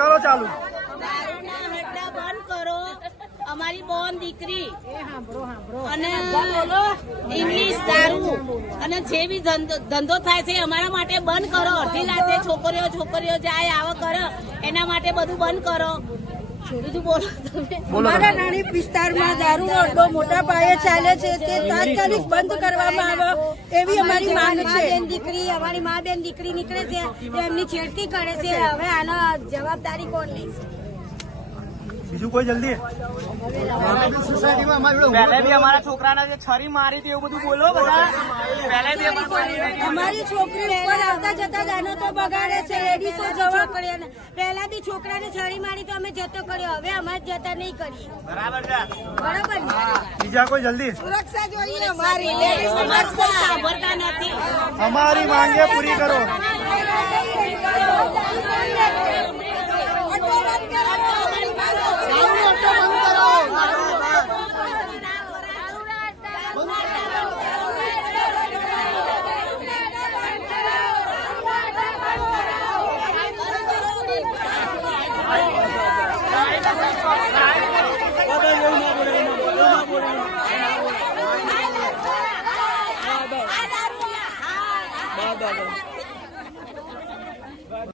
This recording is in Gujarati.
કરો ચાલુ. દારૂના હડ્ડા બંધ કરો. અમારી બોન દીકરી અને ઇંગ્લિશ દારૂ અને જે બી ધંધો થાય છે અમારા માટે બંધ કરો. અડધી રાતે છોકરીઓ જાય આવો કરો એના માટે બધું બંધ કરો. બીજું બોલો તમે. અમારા નાની વિસ્તારમાં દારૂનો અડ્ડો મોટા પાયે ચાલે છે તે તાત્કાલિક બંધ કરવામાં આવે એવી અમારી માંગ છે. અમારી મા બેન દીકરી નીકળે છે એમની છેડતી કરે છે. હવે આનો જવાબદારી કોણ લેશે? બીજું કોઈ જલ્દી. પહેલે બી અમારા છોકરાના જે છરી મારી હતી એવું બધું બોલો બધા. પહેલે બી અમારી છોકરી ઉપર આવતા જતા દાનો તો બગાડે છે. લેડીઝો જવા પડે. પહેલા બી છોકરાને છરી મારી તો અમે જતો કર્યો. હવે અમારે જતા નહીં કરીએ. બરાબર છે. બરાબર ને? બીજા કોઈ જલ્દી. સુરક્ષા જોઈએ અમારી. સાંભળતા નથી. અમારી માંગે પૂરી કરો.